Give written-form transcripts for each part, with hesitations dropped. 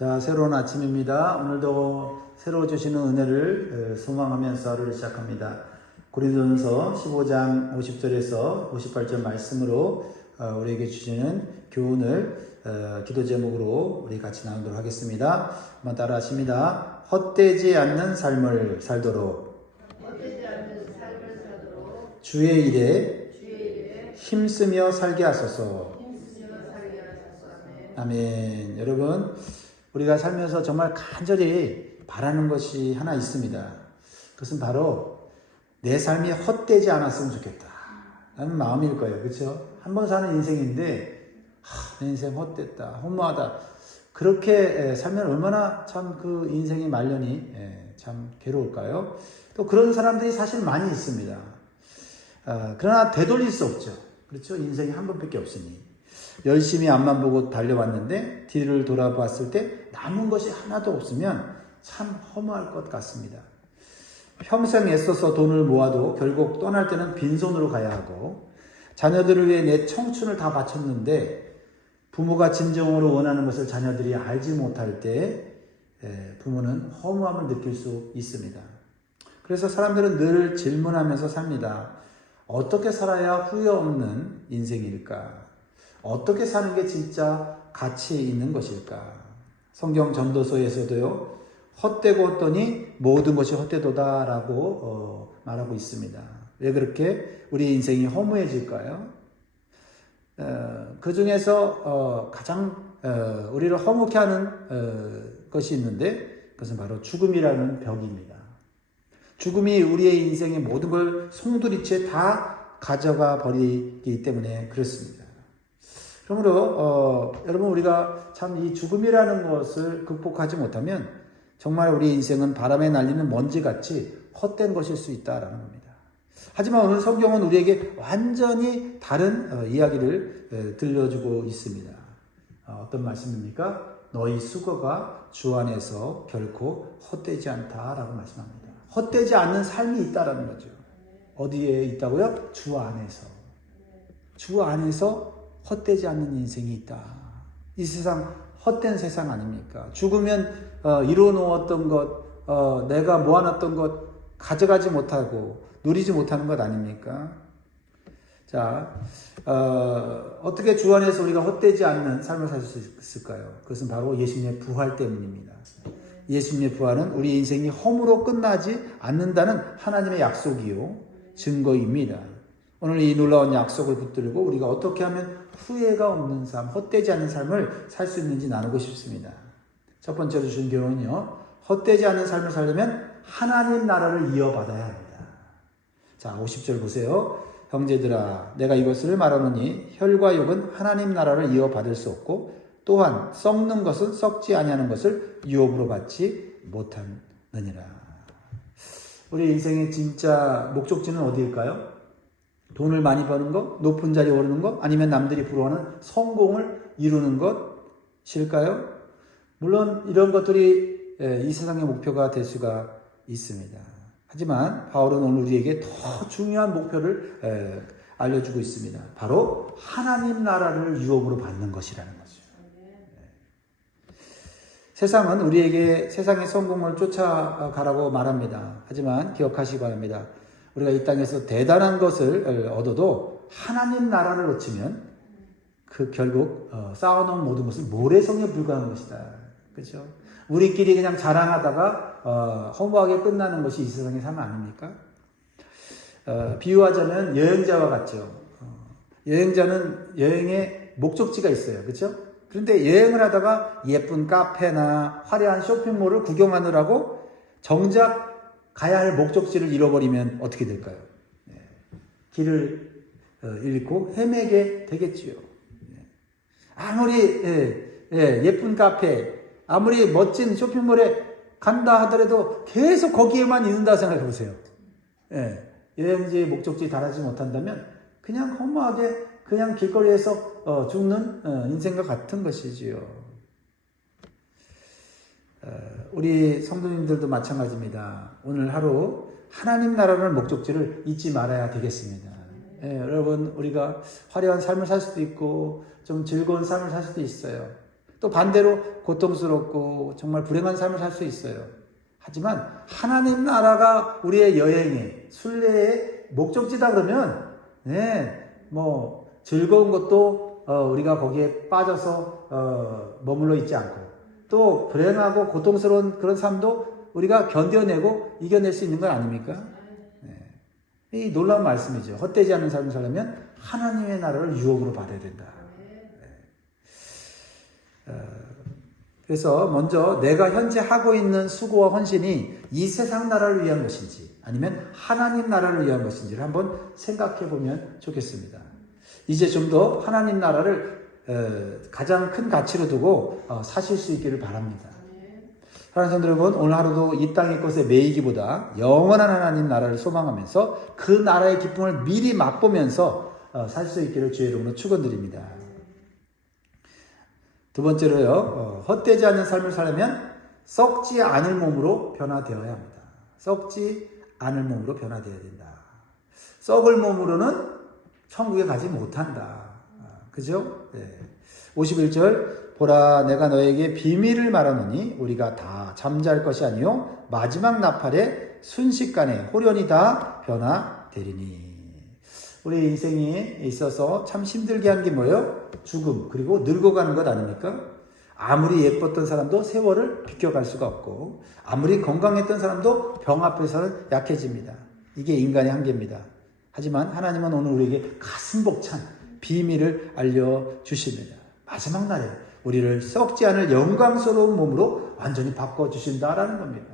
자, 새로운 아침입니다. 오늘도 새로 주시는 은혜를 소망하면서 하루를 시작합니다. 고린도전서 15장 50절에서 58절 말씀으로 우리에게 주시는 교훈을 기도 제목으로 우리 같이 나누도록 하겠습니다. 한번 따라 하십니다. 헛되지 않는 삶을 살도록 주의 일에 힘쓰며 살게 하소서. 아멘. 여러분, 우리가 살면서 정말 간절히 바라는 것이 하나 있습니다. 그것은 바로 내 삶이 헛되지 않았으면 좋겠다 라는 마음일 거예요. 그렇죠? 한 번 사는 인생인데 내 인생 헛됐다, 허무하다, 그렇게 살면 얼마나 참 그 인생의 말년이 참 괴로울까요? 또 그런 사람들이 사실 많이 있습니다. 그러나 되돌릴 수 없죠. 그렇죠? 인생이 한 번밖에 없으니. 열심히 앞만 보고 달려왔는데 뒤를 돌아봤을 때 남은 것이 하나도 없으면 참 허무할 것 같습니다. 평생 애써서 돈을 모아도 결국 떠날 때는 빈손으로 가야 하고, 자녀들을 위해 내 청춘을 다 바쳤는데 부모가 진정으로 원하는 것을 자녀들이 알지 못할 때 부모는 허무함을 느낄 수 있습니다. 그래서 사람들은 늘 질문하면서 삽니다. 어떻게 살아야 후회 없는 인생일까? 어떻게 사는 게 진짜 가치 있는 것일까? 성경 전도서에서도요, 헛되고 헛되니 모든 것이 헛되도다 라고 말하고 있습니다. 왜 그렇게 우리 인생이 허무해질까요? 그 중에서 가장 우리를 허무케 하는 것이 있는데, 그것은 바로 죽음이라는 벽입니다. 죽음이 우리의 인생의 모든 걸 송두리째 다 가져가 버리기 때문에 그렇습니다. 그러므로 여러분, 우리가 참 이 죽음이라는 것을 극복하지 못하면 정말 우리 인생은 바람에 날리는 먼지같이 헛된 것일 수 있다라는 겁니다. 하지만 오늘 성경은 우리에게 완전히 다른 이야기를 들려주고 있습니다. 어떤 말씀입니까? 너희 수고가 주 안에서 결코 헛되지 않다라고 말씀합니다. 헛되지 않는 삶이 있다라는 거죠. 어디에 있다고요? 주 안에서. 주 안에서 헛되지 않는 인생이 있다. 이 세상 헛된 세상 아닙니까? 죽으면 이루어 놓았던 것, 내가 모아놨던 것 가져가지 못하고 누리지 못하는 것 아닙니까? 자, 어떻게 주 안에서 우리가 헛되지 않는 삶을 살 수 있을까요? 그것은 바로 예수님의 부활 때문입니다. 예수님의 부활은 우리 인생이 허무로 끝나지 않는다는 하나님의 약속이요, 증거입니다. 오늘 이 놀라운 약속을 붙들고 우리가 어떻게 하면 후회가 없는 삶, 헛되지 않는 삶을 살 수 있는지 나누고 싶습니다. 첫 번째로 주신 교훈은요, 헛되지 않는 삶을 살려면 하나님 나라를 이어받아야 합니다. 자, 50절 보세요. 형제들아, 내가 이것을 말하노니 혈과 육은 하나님 나라를 이어받을 수 없고, 또한 썩는 것은 썩지 아니하는 것을 유업으로 받지 못하느니라. 우리 인생의 진짜 목적지는 어디일까요? 돈을 많이 버는 것, 높은 자리에 오르는 것, 아니면 남들이 부러워하는 성공을 이루는 것일까요? 물론 이런 것들이 이 세상의 목표가 될 수가 있습니다. 하지만 바울은 오늘 우리에게 더 중요한 목표를 알려주고 있습니다. 바로 하나님 나라를 유업으로 받는 것이라는 거죠. 세상은 우리에게 세상의 성공을 쫓아가라고 말합니다. 하지만 기억하시기 바랍니다. 우리가 이 땅에서 대단한 것을 얻어도 하나님 나라를 놓치면 그 결국 쌓아놓은 모든 것은 모래성에 불과한 것이다. 그렇죠? 우리끼리 그냥 자랑하다가 허무하게 끝나는 것이 이 세상의 삶 아닙니까? 비유하자면 여행자와 같죠. 여행자는 여행의 목적지가 있어요. 그렇죠? 그런데 여행을 하다가 예쁜 카페나 화려한 쇼핑몰을 구경하느라고 정작 가야 할 목적지를 잃어버리면 어떻게 될까요? 길을 잃고 헤매게 되겠지요. 아무리 예쁜 카페, 아무리 멋진 쇼핑몰에 간다 하더라도 계속 거기에만 있는다 생각해 보세요. 여행지의 목적지에 달하지 못한다면 그냥 허무하게 그냥 길거리에서 죽는 인생과 같은 것이지요. 우리 성도님들도 마찬가지입니다. 오늘 하루 하나님 나라라는 목적지를 잊지 말아야 되겠습니다. 여러분, 우리가 화려한 삶을 살 수도 있고 좀 즐거운 삶을 살 수도 있어요. 또 반대로 고통스럽고 정말 불행한 삶을 살 수 있어요. 하지만 하나님 나라가 우리의 여행의 순례의 목적지다 그러면 뭐 즐거운 것도 우리가 거기에 빠져서 머물러 있지 않고 또 불행하고 고통스러운 그런 삶도 우리가 견뎌내고 이겨낼 수 있는 건 아닙니까? 이 놀라운 말씀이죠. 헛되지 않는 삶을 살려면 하나님의 나라를 유혹으로 받아야 된다. 그래서 먼저 내가 현재 하고 있는 수고와 헌신이 이 세상 나라를 위한 것인지 아니면 하나님 나라를 위한 것인지를 한번 생각해 보면 좋겠습니다. 이제 좀 더 하나님 나라를 가장 큰 가치로 두고 사실 수 있기를 바랍니다. 사랑하는 성도 여러분, 오늘 하루도 이 땅의 것에 매이기보다 영원한 하나님 나라를 소망하면서 그 나라의 기쁨을 미리 맛보면서 살 수 있기를 주의 이름으로 축원드립니다. 두 번째로요, 헛되지 않는 삶을 살려면 썩지 않을 몸으로 변화되어야 합니다. 썩지 않을 몸으로 변화되어야 된다. 썩을 몸으로는 천국에 가지 못한다. 그죠? 51절, 보라 내가 너에게 비밀을 말하노니 우리가 다 잠잘 것이 아니요 마지막 나팔에 순식간에 홀연히 다 변화되리니. 우리 인생에 있어서 참 힘들게 하는 게 뭐예요? 죽음, 그리고 늙어가는 것 아닙니까? 아무리 예뻤던 사람도 세월을 비껴갈 수가 없고 아무리 건강했던 사람도 병 앞에서는 약해집니다. 이게 인간의 한계입니다. 하지만 하나님은 오늘 우리에게 가슴 벅찬 비밀을 알려주십니다. 마지막 날에 우리를 썩지 않을 영광스러운 몸으로 완전히 바꿔주신다라는 겁니다.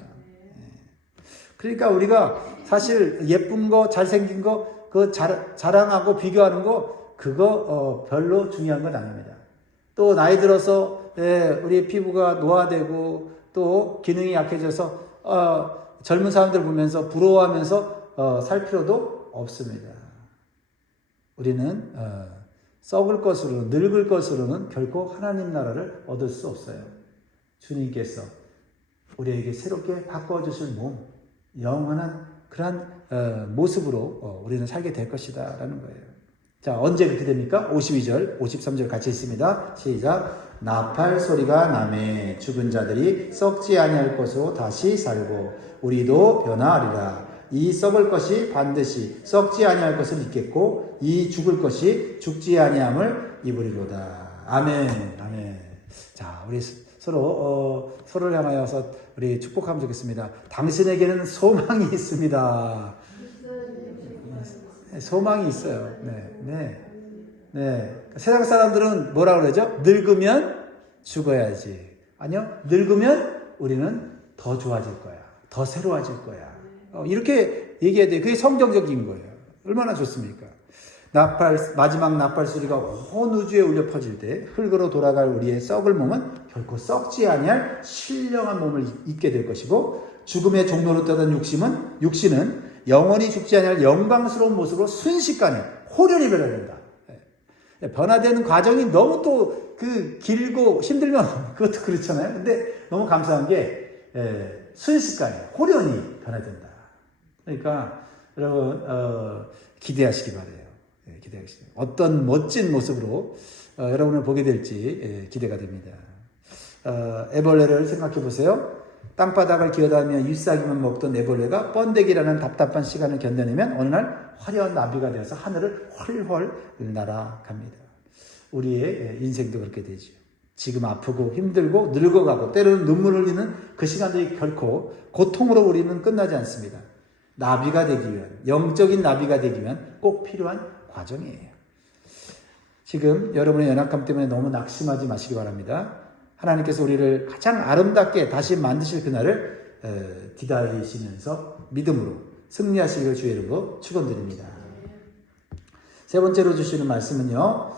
그러니까 우리가 사실 예쁜 거, 잘생긴 거, 그 자랑하고 비교하는 거, 그거 별로 중요한 건 아닙니다. 또 나이 들어서 우리 피부가 노화되고 또 기능이 약해져서 젊은 사람들 보면서 부러워하면서 살 필요도 없습니다. 우리는 썩을 것으로 늙을 것으로는 결코 하나님 나라를 얻을 수 없어요. 주님께서 우리에게 새롭게 바꿔주실 몸, 영원한 그러한 모습으로 우리는 살게 될 것이다 라는 거예요. 자, 언제 그렇게 됩니까? 52절, 53절 같이 있습니다. 시작. 나팔 소리가 나매 죽은 자들이 썩지 아니할 것으로 다시 살고 우리도 변화하리라. 이 썩을 것이 반드시 썩지 아니할 것을 입겠고 이 죽을 것이 죽지 아니함을 입으리로다. 아멘. 아멘. 자, 우리 서로를 향하여서 우리 축복하면 좋겠습니다. 당신에게는 소망이 있습니다. 소망이 있어요. 네. 세상 사람들은 뭐라 그러죠? 늙으면 죽어야지. 아니요. 늙으면 우리는 더 좋아질 거야. 더 새로워질 거야. 이렇게 얘기해야 돼요. 그게 성경적인 거예요. 얼마나 좋습니까? 마지막 나팔 소리가 온 우주에 울려 퍼질 때 흙으로 돌아갈 우리의 썩을 몸은 결코 썩지 아니할 신령한 몸을 입게 될 것이고 죽음의 종로로 떠던 육신은 영원히 죽지 아니할 영광스러운 모습으로 순식간에 홀연히 변화된다. 변화되는 과정이 너무 또 길고 힘들면 그것도 그렇잖아요. 근데 너무 감사한 게 순식간에 홀연히 변화된다. 그러니까 여러분 기대하시기 바래요. 기대하시기 바래요. 어떤 멋진 모습으로 여러분을 보게 될지 기대가 됩니다. 애벌레를 생각해 보세요. 땅바닥을 기어다니며 잎사귀만 먹던 애벌레가 번데기라는 답답한 시간을 견뎌내면 어느 날 화려한 나비가 되어서 하늘을 훨훨 날아갑니다. 우리의 인생도 그렇게 되죠. 지금 아프고 힘들고 늙어가고 때로는 눈물 흘리는 그 시간들이 결코 고통으로 우리는 끝나지 않습니다. 나비가 되기 위한, 영적인 나비가 되기 위한 꼭 필요한 과정이에요. 지금 여러분의 연약함 때문에 너무 낙심하지 마시기 바랍니다. 하나님께서 우리를 가장 아름답게 다시 만드실 그날을 기다리시면서 믿음으로 승리하시기를 주의 이름으로 축원드립니다. 세 번째로 주시는 말씀은요.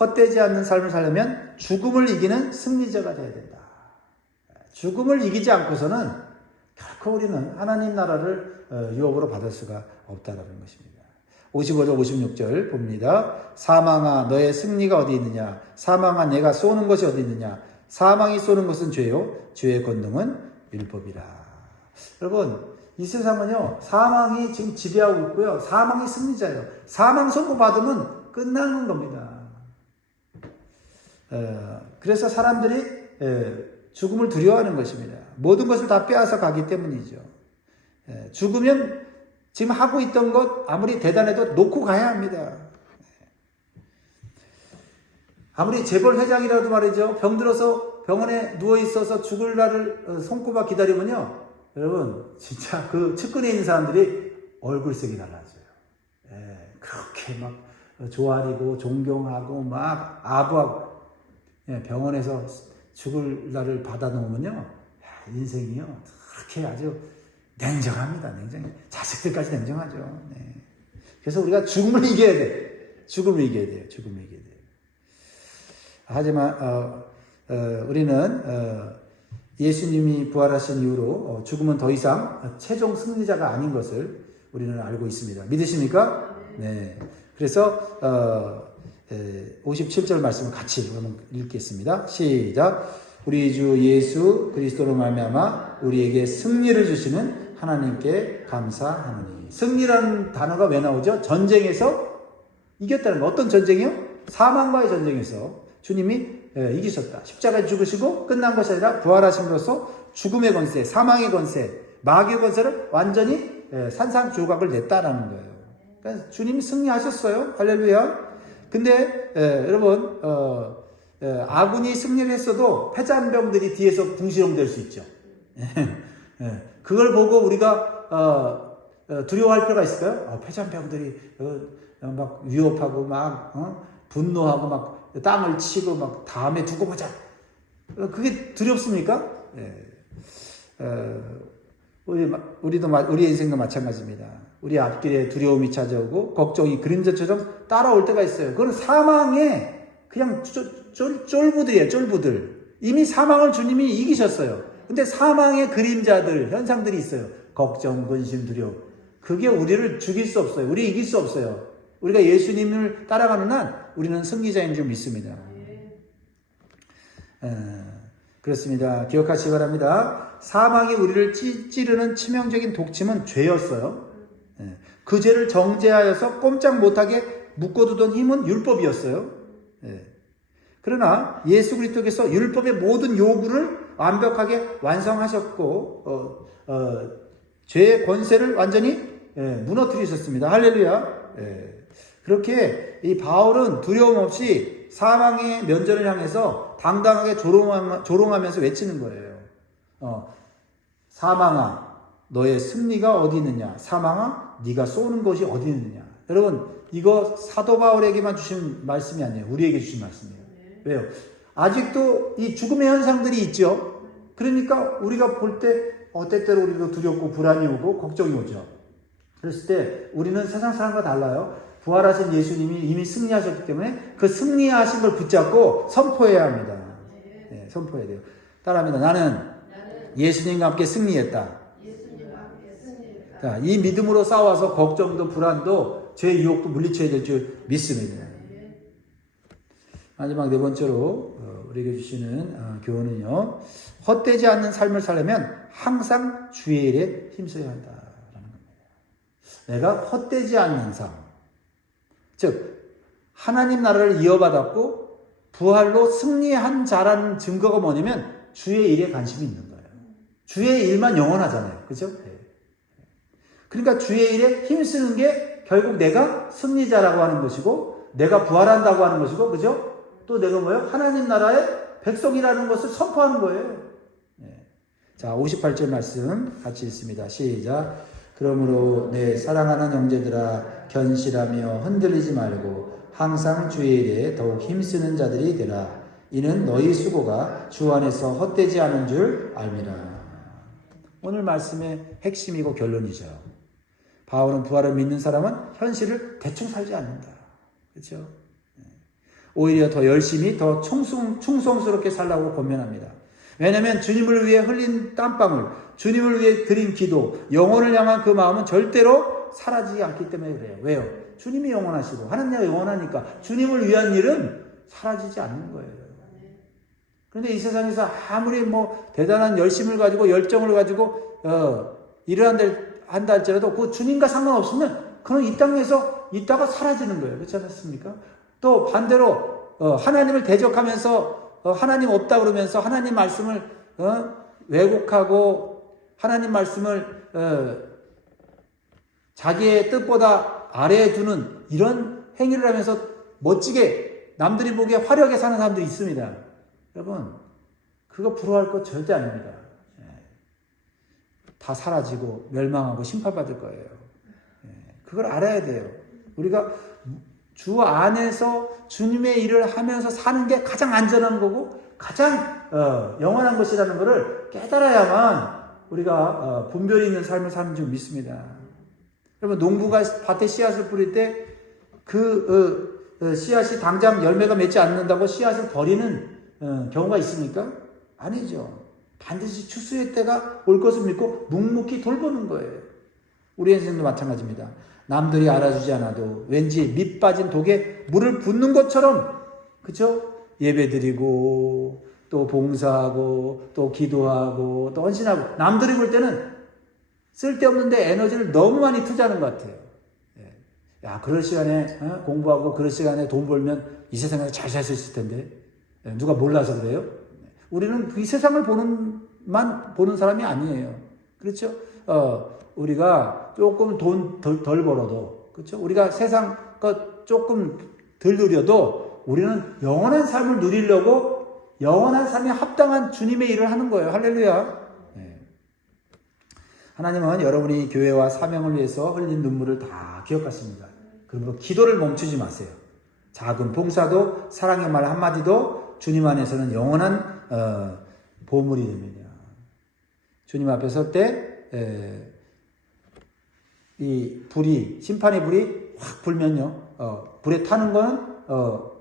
헛되지 않는 삶을 살려면 죽음을 이기는 승리자가 되어야 된다. 죽음을 이기지 않고서는 결코 우리는 하나님 나라를 유업으로 받을 수가 없다라는 것입니다. 55절 56절 봅니다. 사망아 너의 승리가 어디 있느냐? 사망아 내가 쏘는 것이 어디 있느냐? 사망이 쏘는 것은 죄요 죄의 권능은 율법이라. 여러분 이 세상은요 사망이 지금 지배하고 있고요. 사망이 승리자예요. 사망 선고 받으면 끝나는 겁니다. 그래서 사람들이 죽음을 두려워하는 것입니다. 모든 것을 다 빼앗아 가기 때문이죠. 죽으면 지금 하고 있던 것 아무리 대단해도 놓고 가야 합니다. 아무리 재벌 회장이라도 말이죠. 병들어서 병원에 누워 있어서 죽을 날을 손꼽아 기다리면요. 여러분 진짜 그 측근에 있는 사람들이 얼굴색이 달라져요. 그렇게 막 조아리고 존경하고 막 아부하고 병원에서 죽을 날을 받아놓으면요. 인생이요. 그렇게 아주 냉정합니다. 냉정해. 자식들까지 냉정하죠. 네. 그래서 우리가 죽음을 이겨야 돼. 죽음을 이겨야 돼요. 죽음을 이겨야 돼요. 하지만 우리는 예수님이 부활하신 이후로 죽음은 더 이상 최종 승리자가 아닌 것을 우리는 알고 있습니다. 믿으십니까? 네. 그래서 57절 말씀을 같이 한번 읽겠습니다. 시작. 우리 주 예수 그리스도로 말미암아 우리에게 승리를 주시는 하나님께 감사하노니. 승리라는 단어가 왜 나오죠? 전쟁에서 이겼다는 거. 어떤 전쟁이요? 사망과의 전쟁에서 주님이 이기셨다. 십자가에 죽으시고 끝난 것이 아니라 부활하심으로써 죽음의 권세, 사망의 권세, 마귀의 권세를 완전히 산산조각을 냈다라는 거예요. 그러니까 주님이 승리하셨어요. 할렐루야. 근데 여러분 아군이 승리를 했어도 패잔병들이 뒤에서 궁시렁댈 수 있죠. 그걸 보고 우리가 두려워할 필요가 있을까요? 패잔병들이 막 위협하고 막 분노하고 막 땅을 치고 막 다음에 두고 보자. 그게 두렵습니까? 우리 인생도 마찬가지입니다. 우리 앞길에 두려움이 찾아오고 걱정이 그림자처럼 따라올 때가 있어요. 그건 사망의 그냥 쫄부들이에요. 쫄부들. 이미 사망을 주님이 이기셨어요. 근데 사망의 그림자들, 현상들이 있어요. 걱정, 근심, 두려움. 그게 우리를 죽일 수 없어요. 우리 이길 수 없어요. 우리가 예수님을 따라가는 한 우리는 승리자인 줄 믿습니다. 그렇습니다. 기억하시기 바랍니다. 사망이 우리를 찌르는 치명적인 독침은 죄였어요. 그 죄를 정죄하여서 꼼짝 못하게 묶어두던 힘은 율법이었어요. 그러나 예수 그리스도께서 율법의 모든 요구를 완벽하게 완성하셨고 죄의 권세를 완전히 무너뜨리셨습니다. 할렐루야. 그렇게 이 바울은 두려움 없이 사망의 면전을 향해서 당당하게 조롱하면서 외치는 거예요. 사망아, 너의 승리가 어디 있느냐? 사망아, 네가 쏘는 것이 어디 있느냐? 여러분, 이거 사도 바울에게만 주신 말씀이 아니에요. 우리에게 주신 말씀이에요. 왜요? 아직도 이 죽음의 현상들이 있죠. 그러니까 우리가 볼 때 때때로 우리도 두렵고 불안이 오고 걱정이 오죠. 그랬을 때 우리는 세상 사람과 달라요. 부활하신 예수님이 이미 승리하셨기 때문에 그 승리하신 걸 붙잡고 선포해야 합니다. 선포해야 돼요. 따라합니다. 나는 예수님과 함께 승리했다. 자, 이 믿음으로 싸워서 걱정도 불안도 죄 유혹도 물리쳐야 될 줄 믿습니다. 마지막 네 번째로 우리에게 주시는 교훈은요. 헛되지 않는 삶을 살려면 항상 주의 일에 힘써야 한다라는 겁니다. 내가 헛되지 않는 삶. 즉 하나님 나라를 이어받았고 부활로 승리한 자라는 증거가 뭐냐면 주의 일에 관심이 있는 거예요. 주의 일만 영원하잖아요. 그죠? 그러니까 주의 일에 힘쓰는 게 결국 내가 승리자라고 하는 것이고 내가 부활한다고 하는 것이고 그죠? 또 내가 뭐예요? 하나님 나라의 백성이라는 것을 선포하는 거예요. 자, 58절 말씀 같이 읽습니다. 시작. 그러므로 내 사랑하는 형제들아 견실하며 흔들리지 말고 항상 주의 일에 더욱 힘쓰는 자들이 되라. 이는 너희 수고가 주 안에서 헛되지 않은 줄 알미라. 오늘 말씀의 핵심이고 결론이죠. 바울은 부활을 믿는 사람은 현실을 대충 살지 않는다. 그렇죠? 오히려 더 열심히 더 충성스럽게 살라고 권면합니다. 왜냐하면 주님을 위해 흘린 땀방울, 주님을 위해 드린 기도, 영혼을 향한 그 마음은 절대로 사라지지 않기 때문에 그래요. 왜요? 주님이 영원하시고 하나님이 영원하니까 주님을 위한 일은 사라지지 않는 거예요. 그런데 이 세상에서 아무리 대단한 열심을 가지고 열정을 가지고 일을 한다 할지라도 그 주님과 상관없으면 그는 이 땅에서 있다가 사라지는 거예요. 그렇지 않습니까? 또 반대로 하나님을 대적하면서 하나님 없다 그러면서 하나님 말씀을 왜곡하고 하나님 말씀을 자기의 뜻보다 아래에 두는 이런 행위를 하면서 멋지게 남들이 보기에 화려하게 사는 사람들이 있습니다. 여러분, 그거 부러워할 것 절대 아닙니다. 다 사라지고 멸망하고 심판받을 거예요. 그걸 알아야 돼요. 우리가 주 안에서 주님의 일을 하면서 사는 게 가장 안전한 거고 가장 영원한 것이라는 것을 깨달아야만 우리가 분별이 있는 삶을 사는 줄 믿습니다. 여러분, 농부가 밭에 씨앗을 뿌릴 때 그 씨앗이 당장 열매가 맺지 않는다고 씨앗을 버리는 경우가 있습니까? 아니죠. 반드시 추수의 때가 올 것을 믿고 묵묵히 돌보는 거예요. 우리 인생도 마찬가지입니다. 남들이 알아주지 않아도 왠지 밑 빠진 독에 물을 붓는 것처럼, 그쵸? 예배드리고 또 봉사하고 또 기도하고 또 헌신하고, 남들이 볼 때는 쓸데없는데 에너지를 너무 많이 투자하는 것 같아요. 야, 그럴 시간에 공부하고 그럴 시간에 돈 벌면 이 세상에서 잘 살 수 있을 텐데 누가 몰라서 그래요? 우리는 이 세상을 보는 사람이 아니에요. 그렇죠? 우리가 조금 돈 덜 벌어도, 그렇죠? 우리가 세상 것 조금 덜 누려도 우리는 영원한 삶을 누리려고 영원한 삶에 합당한 주님의 일을 하는 거예요. 할렐루야. 하나님은 여러분이 교회와 사명을 위해서 흘린 눈물을 다 기억하십니다. 그러므로 기도를 멈추지 마세요. 작은 봉사도 사랑의 말 한마디도 주님 안에서는 영원한 보물이 됩니다. 주님 앞에 설 때 이 불이, 심판의 불이 확 불면요, 불에 타는 건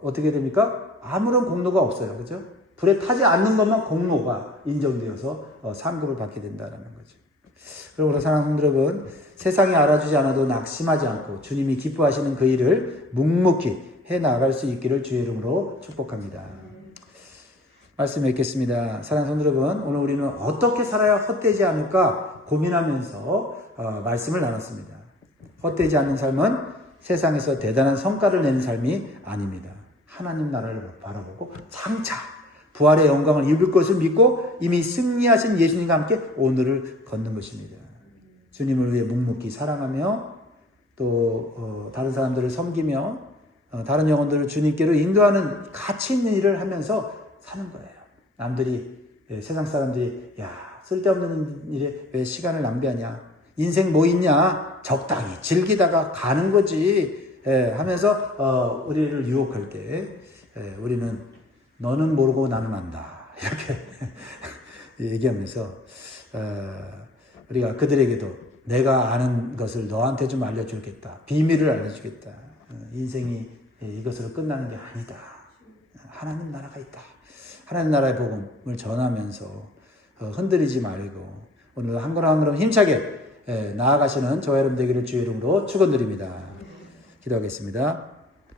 어떻게 됩니까? 아무런 공로가 없어요. 그죠? 불에 타지 않는 것만 공로가 인정되어서 상급을 받게 된다는 거죠. 그러므로 사랑하는 여러분, 세상이 알아주지 않아도 낙심하지 않고 주님이 기뻐하시는 그 일을 묵묵히 해나갈 수 있기를 주의 이름으로 축복합니다. 말씀 뵙겠습니다. 사랑하는 여러분, 오늘 우리는 어떻게 살아야 헛되지 않을까 고민하면서 말씀을 나눴습니다. 헛되지 않는 삶은 세상에서 대단한 성과를 내는 삶이 아닙니다. 하나님 나라를 바라보고 장차 부활의 영광을 입을 것을 믿고 이미 승리하신 예수님과 함께 오늘을 걷는 것입니다. 주님을 위해 묵묵히 사랑하며 또 다른 사람들을 섬기며 다른 영혼들을 주님께로 인도하는 가치 있는 일을 하면서 사는 거예요. 남들이, 세상 사람들이 야, 쓸데없는 일에 왜 시간을 낭비하냐, 인생 뭐 있냐, 적당히 즐기다가 가는 거지 하면서 우리를 유혹할 때 우리는 너는 모르고 나는 안다, 이렇게 얘기하면서 우리가 그들에게도 내가 아는 것을 너한테 좀 알려주겠다, 비밀을 알려주겠다, 인생이 이것으로 끝나는 게 아니다, 하나님 나라가 있다, 하나님 나라의 복음을 전하면서 흔들리지 말고 오늘 한 걸음 한 걸음 힘차게 나아가시는 저와 여러분 되기를 주의 이름으로 축원드립니다. 기도하겠습니다.